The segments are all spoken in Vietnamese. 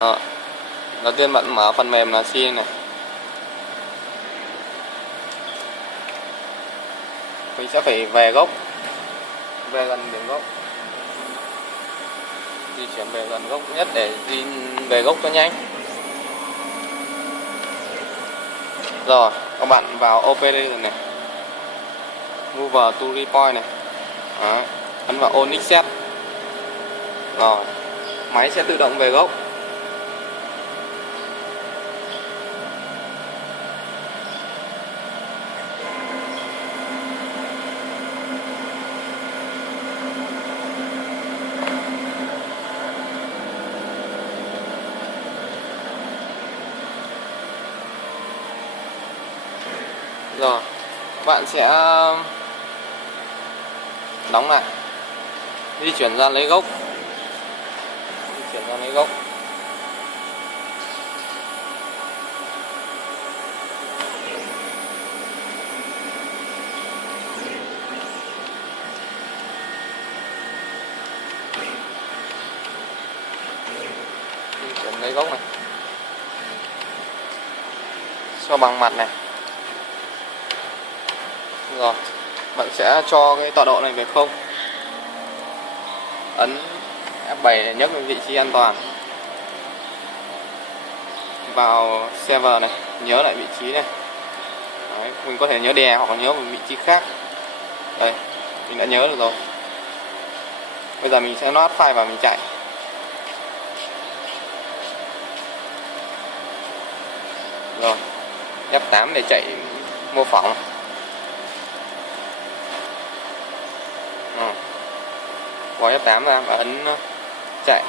Đó. Đầu tiên bạn mở phần mềm là CN này. Mình sẽ phải về gốc, về gần điểm gốc, di chuyển về gần gốc nhất để về gốc cho nhanh. Rồi các bạn vào OPD rồi này, Move to Repoint này. Đó. Ấn vào On Accept. Rồi máy sẽ tự động về gốc. Rồi bạn sẽ đóng lại, di chuyển ra lấy gốc, di chuyển ra lấy gốc. Di chuyển lấy gốc này, cho bằng mặt này. Rồi bạn sẽ cho cái tọa độ này về 0, ấn F7 để nhấc lên vị trí an toàn. Vào server này, nhớ lại vị trí này. Đấy, mình có thể nhớ đè hoặc là nhớ một vị trí khác. Đây, mình đã nhớ được rồi. Bây giờ mình sẽ load file và mình chạy. Rồi F8 để chạy mô phỏng. Bỏ F8 ra và ấn chạy.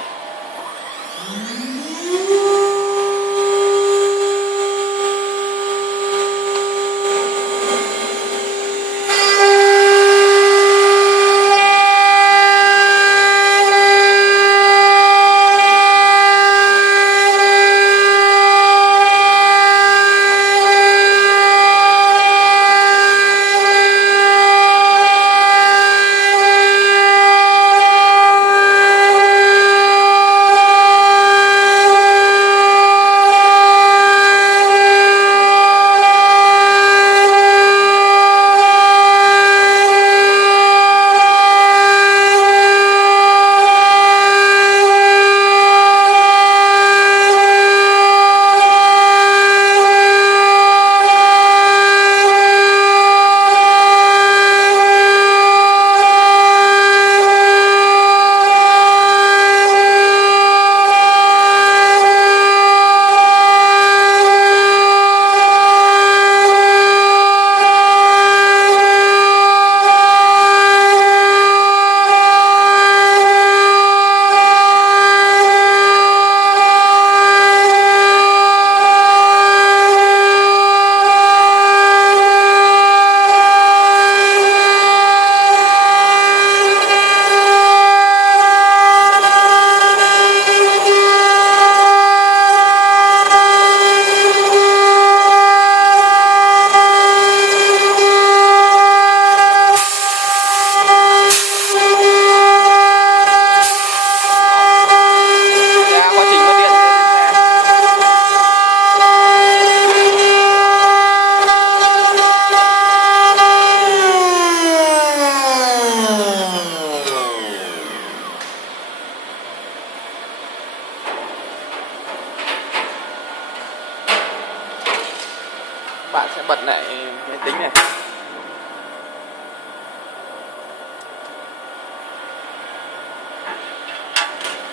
Bạn sẽ bật lại máy tính này.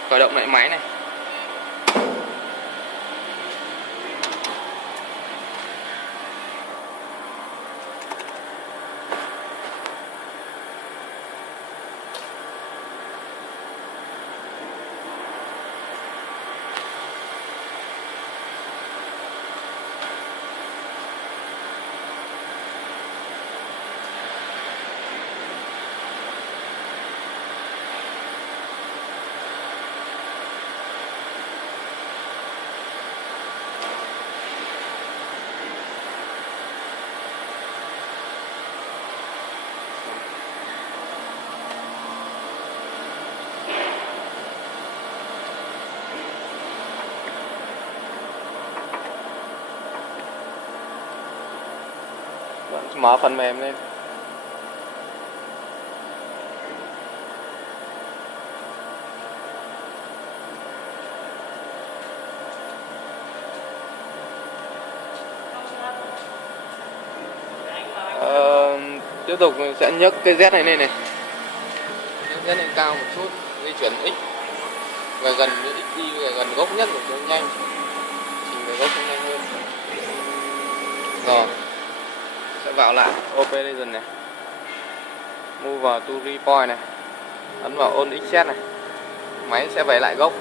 Khởi động lại máy này. Mở phần mềm lên. Tiếp tục mình sẽ nhấc cái Z này lên này. Nhấc Z lên cao một chút, di chuyển X về gần với X đi về gần gốc nhất để cho nhanh. Chỉnh về gốc nhanh hơn. Rồi. Sẽ vào lại Operation này. Move to repoint này. Ấn vào on XZ này. Máy sẽ về lại gốc.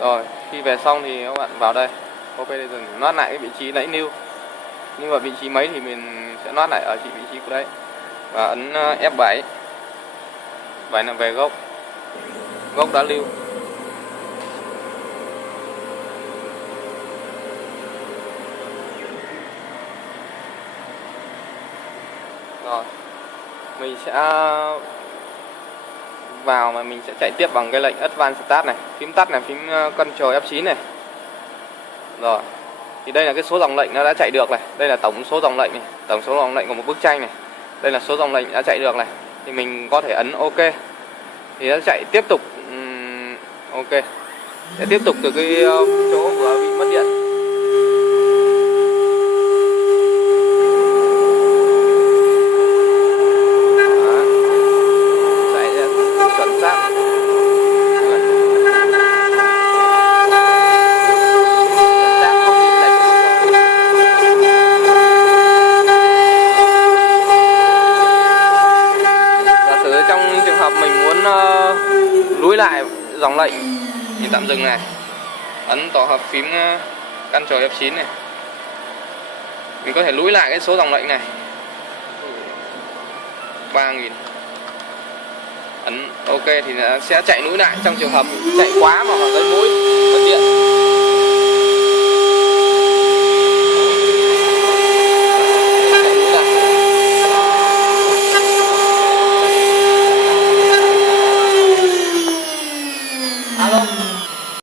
Rồi, khi về xong thì các bạn vào đây Operation, noát lại cái vị trí nãy new. Nhưng mà vị trí mấy thì mình sẽ noát lại ở vị trí của đấy. Và ấn F7. 7 là về gốc. Gốc đã lưu. Rồi. Mình sẽ vào mà mình sẽ chạy tiếp bằng cái lệnh Advanced Start này. Phím tắt là phím Ctrl F9 này. Rồi. Thì đây là cái số dòng lệnh nó đã chạy được này. Đây là tổng số dòng lệnh này, tổng số dòng lệnh của một bức tranh này. Đây là số dòng lệnh đã chạy được này. Thì mình có thể ấn OK. Thì nó chạy tiếp tục. OK. Sẽ tiếp tục từ cái chỗ vừa bị mất điện. Lùi lại dòng lệnh thì tạm dừng này, ấn tổ hợp phím Ctrl F9 này, mình có thể lùi lại cái số dòng lệnh này 3000, ấn OK thì nó sẽ chạy lùi lại trong trường hợp chạy quá mà gây mũi mất điện.